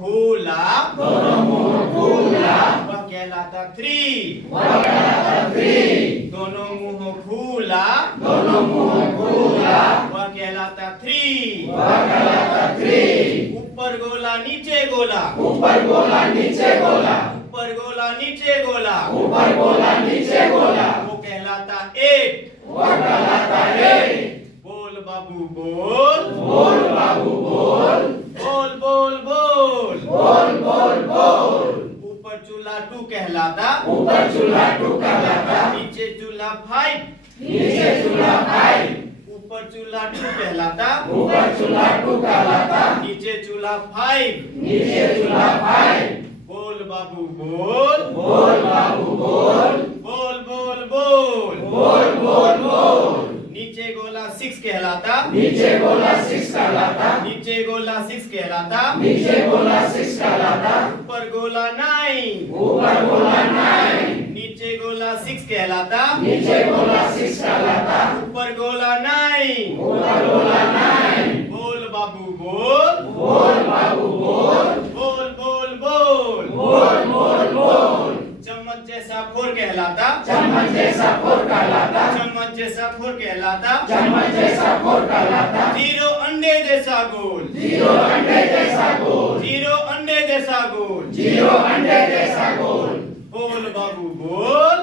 खुला, दोनों मुंह खुला, वह कहलाता थ्री। वह कहलाता थ्री। दोनों मुंह खुला, दोनों मुंह खुला, वह कहलाता थ्री। वह कहलाता थ्री। ऊपर गोला नीचे गोला, ऊपर गोला नीचे गोला, ऊपर गोला नीचे गोला, ऊपर गोला नीचे गोला, वो कहलाता एट। वह कहलाता एट। बोल बाबू बोल, बोल बाबू बोल, बोल बोल बोल। बोल बोल बोल। ऊपर चूल्हा टू कहलाता, ऊपर चूल्हा टू कहलाता, नीचे चूल्हा फाइव। नीचे चूल्हा फाइव। ऊपर चूल्हा टू कहलाता, ऊपर चूल्हा टू कहलाता, नीचे चूल्हा फाइव। नीचे चूल्हा फाइव। बोल बाबू बोल, बोल बाबू बोल, बोल बोल बोल। बोल बोल बोल। नीचे गोला सिक्स कहलाता, नीचे गोला सिक्स कहलाता, नीचे गोला सिक्स कहलाता, नीचे गोला सिक्स कहलाता, ऊपर गोला नाइन। ऊपर गोला नाइन। नीचे गोला सिक्स कहलाता, नीचे गोला सिक्स कहलाता, ऊपर गोला नाइन। ऊपर गोला नाइन। बोल बाबू बोल, बोल बाबू बोल, बोल बोल बोल। बोल बोल बोल। चम्मच जैसा फोर कहलाता, चम्मच जैसा फोर कहलाता, चम्मच जैसा फोर कहलाता, चम्मच जैसा फोर कहलाता, जीरो अंडे जैसा गोल, जीरो अंडे जैसा गोल, जीरो अंडे जैसा गोल। जीरो अंडे जैसा गोल। बोल बाबू बोल,